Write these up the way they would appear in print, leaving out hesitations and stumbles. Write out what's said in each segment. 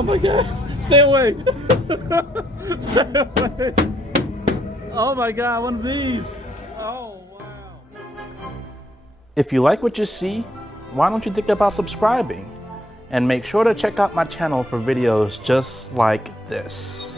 Oh my god. Stay away. Stay away. Oh my god, one of these. Oh wow. If you like what you see, why don't you think about subscribing? And make sure to check out my channel for videos just like this.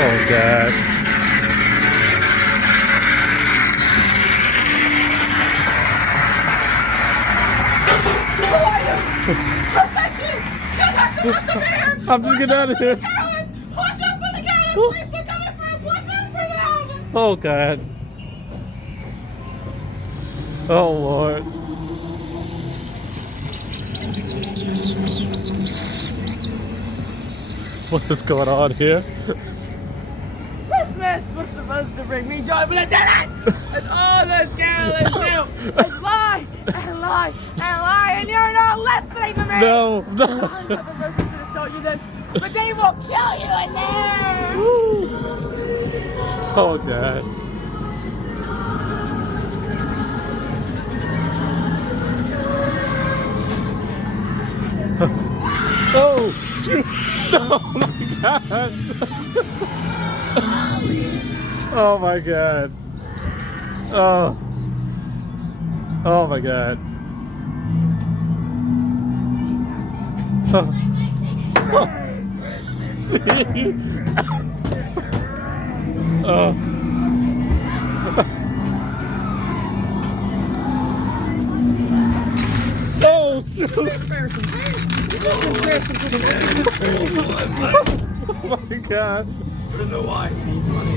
Oh God. I'm just getting out of here. Watch out for the Carolines! Police are coming for us! Watch out for them! Oh God. Oh Lord. What is going on here? Christmas was supposed to bring me joy, but it didn't! That's all those Carolines do is lie and lie and lie, and you're not listening to me! No, no. I'm not the first person to tell you this, but they will kill you in there! Oh God. Oh, oh my God. Oh my God. Oh. Oh my God. Oh. See? Oh. Oh, shoot. Oh my God. I don't know why he needs money.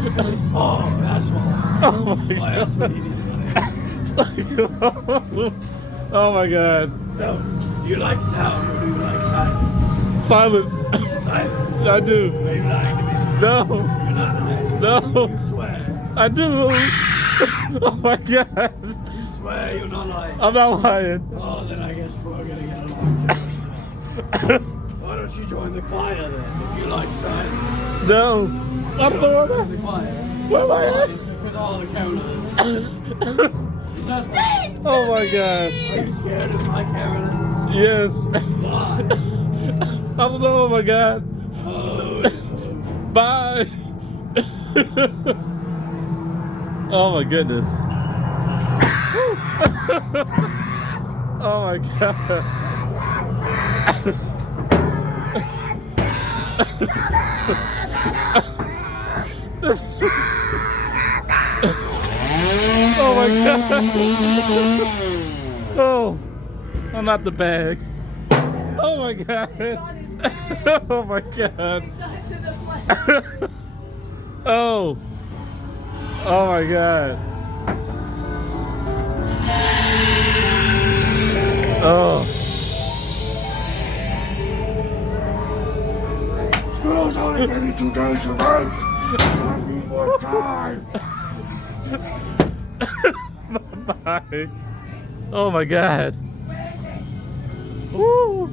That's why. Oh my Why else would he need money? Oh my God. So, do you like sound or do you like silence? Silence. Silence. I do. Are you lying to me? No. You're not lying. No. You swear. I do. Oh my God. You swear you're not lying. I'm not lying. Oh, then I guess we're gonna get along. Why don't you join the choir then, if you like silence? No. I don't know where The choir. Where am I at? Because all the Carolines. Is that Oh my God. Are you scared of my Carolines? Yes. Why? I don't know. Oh my God. Oh, Bye. Oh my goodness. Oh my God. Oh my God. Oh, I'm not the bags. Oh my God. Oh my God. Oh. Oh my God. Oh. Girls only give me 2 days to rest. I need more time. Bye. Oh my God. Woo.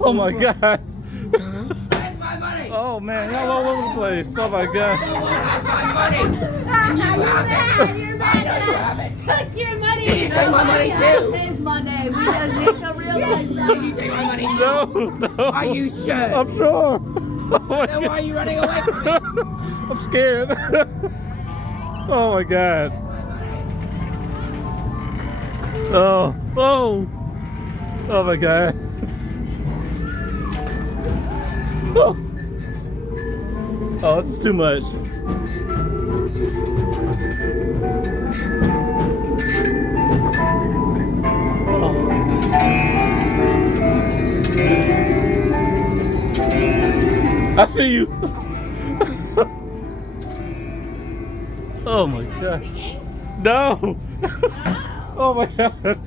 Oh my God. Where's my money? Oh man, y'all all over the place. Oh my God. Where's my money? You're mad! Took your money! Did you take my money too? It's his money. We just need to realize that. Did you take my money too? No, no. Are you sure? I'm sure. Oh my Then why God. are you running away from me? I'm scared. Oh my God. Oh, oh. Oh my God. Oh, oh, this is too much. Oh. I see you. Oh my God. No. Oh my God.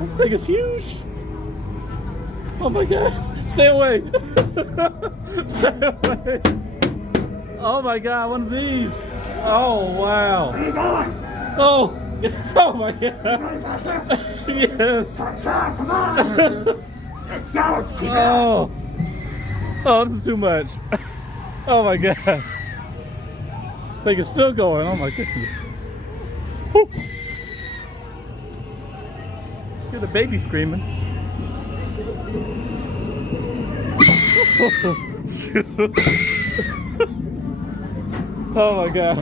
This thing is huge. Oh my god. Stay away. Stay away. Oh my god, one of these. Oh wow. Where are you going? Oh. Oh my god. Yes. Come on. Let's go. Keep it up. Oh. Oh, this is too much. Oh my god. Like it's still going. Oh my goodness. Whew. Hear the baby screaming. Oh my god.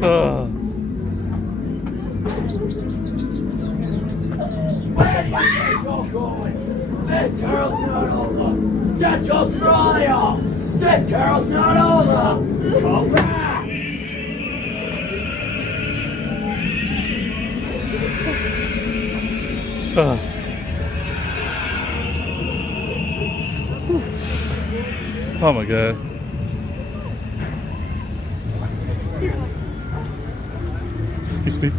Oh. Where do you think you're going? This girl's not over. Shut your trolley off. This girl's not over. Come back. Oh. Oh my god. Excuse me.